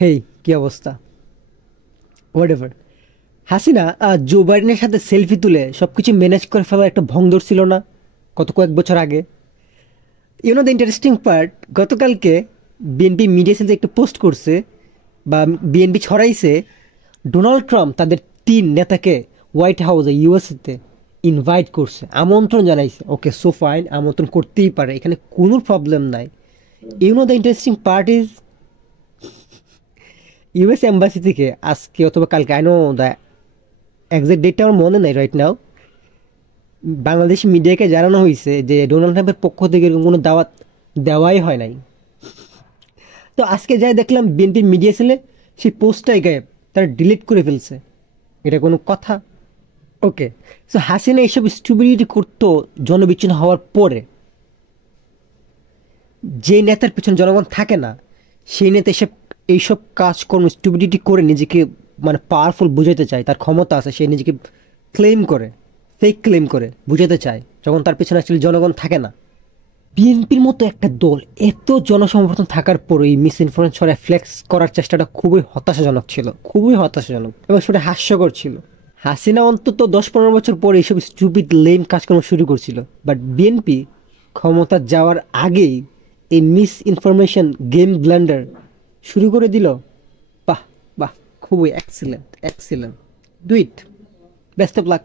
হেই, কি অবস্থা? What ever. Hasina জো বাইডেনের সাথে সেলফি তুলে সবকিছু ম্যানেজ করে ফেলার একটা ভং ধরছিল না গত কয়েক বছর আগে? দ্য ইন্টারেস্টিং পার্ট, গতকালকে বিএনপি মিডিয়া সেন্টার একটা পোস্ট করছে বা বিএনপি ছড়াইছে ডোনাল্ড ট্রাম্প তাদের 3 নেতাকে হোয়াইট হাউসে ইউএসএতে ইনভাইট করছে, আমন্ত্রণ জানাইছে। ওকে, সো ফাইন, আমন্ত্রণ করতেই পারে, এখানে কোনো প্রবলেম নাই। The interesting part is US embassy থেকে আজকে অথবা কালকে, আই নো দ্য এক্সাক্ট ডেটটা আমার মনে নাই রাইট নাও, বাংলাদেশ মিডিয়াকে জানানো হয়েছে যে ডোনাল্ড ট্রাম্পের পক্ষ থেকে এরকম কোনো দাওয়াত দেওয়াই হয় নাই। তো আজকে যাই দেখলাম বিএনপির মিডিয়া সেলে সেই পোস্টটাই গায়েব, তারা ডিলিট করে ফেলছে। এটা কোনো কথা? ওকে, সো হাসিনা এইসব স্টুপিডিটি করতো জনবিচ্ছিন্ন হওয়ার পরে। যে নেতার পিছনে জনগণ থাকে না, সেই নেতা এইসব কাজকর্ম স্টুপিডিটি করে নিজেকে মানে পাওয়ারফুল বুঝাতে চায়, তার ক্ষমতা আছে, সে নিজেকে ক্লেম করে, ফেক ক্লেম করে বুঝাতে চায়, যখন তার পিছনে আসলে জনগণ থাকে না। বিএনপির মতো একটা দল এত জনসমর্থন থাকার পর এই মিস ইনফরমেশন ছড়ায় ফ্লেক্স করার চেষ্টাটা খুবই হতাশাজনক ছিল, খুবই হতাশাজনক, এবং সেটা হাস্যকর ছিল। হাসিনা অন্তত 10-15 বছর পরে এইসব স্টুপিড লেম কাজকর্ম শুরু করছিল, বাট বিএনপি ক্ষমতা যাওয়ার আগেই এই মিস ইনফরমেশন গেম ব্ল্যান্ডার শুরু করে দিল। বাহ, বাহ, খুবই excellent, excellent, do it, best of luck.